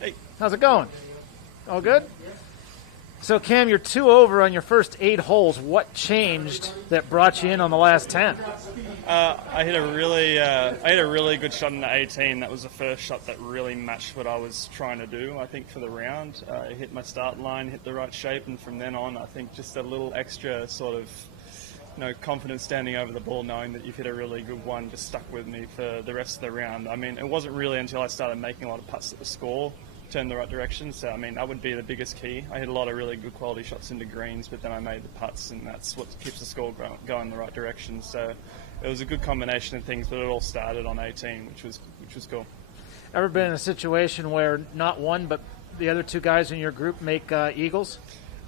Hey. How's it going? All good? So, Cam, you're 2 over on your first 8 holes. What changed that brought you in on the last 10? I hit a really good shot in the 18. That was the first shot that really matched what I was trying to do, I think, for the round. I hit my start line, hit the right shape, and from then on, I think just a little extra sort of confidence standing over the ball, knowing that you've hit a really good one, just stuck with me for the rest of the round. I mean, it wasn't really until I started making a lot of putts that the score turned the right direction. So, I mean, that would be the biggest key. I hit a lot of really good quality shots into greens, but then I made the putts, and that's what keeps the score going in the right direction. So it was a good combination of things, but it all started on 18, which was cool. Ever been in a situation where not one, but the other 2 guys in your group make eagles?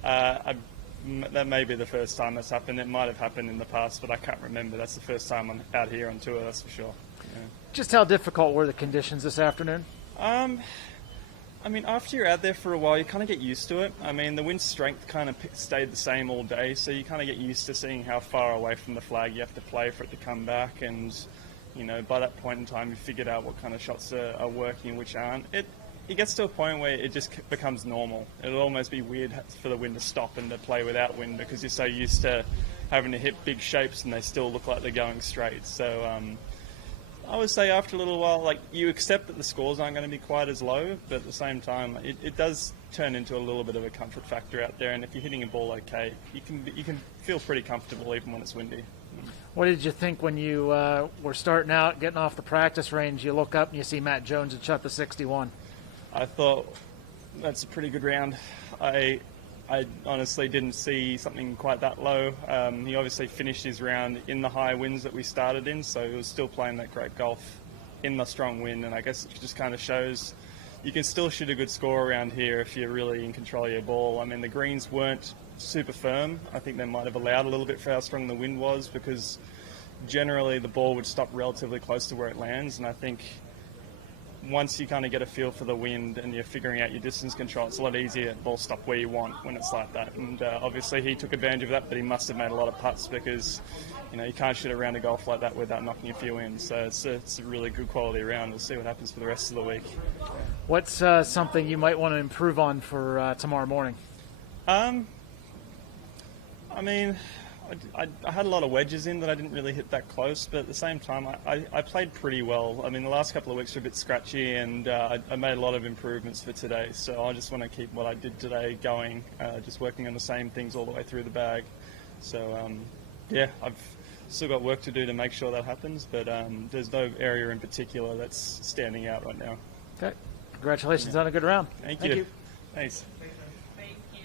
That may be the first time that's happened. It might have happened in the past, but I can't remember. That's the first time I'm out here on tour, that's for sure. Yeah. Just how difficult were the conditions this afternoon? I mean, after you're out there for a while, you kind of get used to it. I mean, the wind strength kind of stayed the same all day, so you kind of get used to seeing how far away from the flag you have to play for it to come back. And, by that point in time, you figured out what kind of shots are working and which aren't. It gets to a point where it just becomes normal. It'll almost be weird for the wind to stop and to play without wind because you're so used to having to hit big shapes and they still look like they're going straight. So I would say after a little while, you accept that the scores aren't going to be quite as low, but at the same time, it does turn into a little bit of a comfort factor out there. And if you're hitting a ball okay, you can feel pretty comfortable even when it's windy. What did you think when you were starting out, getting off the practice range? You look up and you see Matt Jones had shot the 61. I thought that's a pretty good round. I honestly didn't see something quite that low. He obviously finished his round in the high winds that we started in, so he was still playing that great golf in the strong wind, and I guess it just kind of shows you can still shoot a good score around here if you're really in control of your ball. I mean, the greens weren't super firm. I think they might have allowed a little bit for how strong the wind was because generally the ball would stop relatively close to where it lands, and I think once you kind of get a feel for the wind and you're figuring out your distance control, it's a lot easier to ball stop where you want when it's like that. And obviously he took advantage of that, but he must have made a lot of putts because, you can't shoot a round of golf like that without knocking a few in. So it's a really good quality round. We'll see what happens for the rest of the week. What's something you might want to improve on for tomorrow morning? I mean, I had a lot of wedges in that I didn't really hit that close, but at the same time, I played pretty well. I mean, the last couple of weeks were a bit scratchy, and I made a lot of improvements for today. So I just want to keep what I did today going, just working on the same things all the way through the bag. So, I've still got work to do to make sure that happens, but there's no area in particular that's standing out right now. Okay. Congratulations on a good round. Thank you. Thanks. Thank you.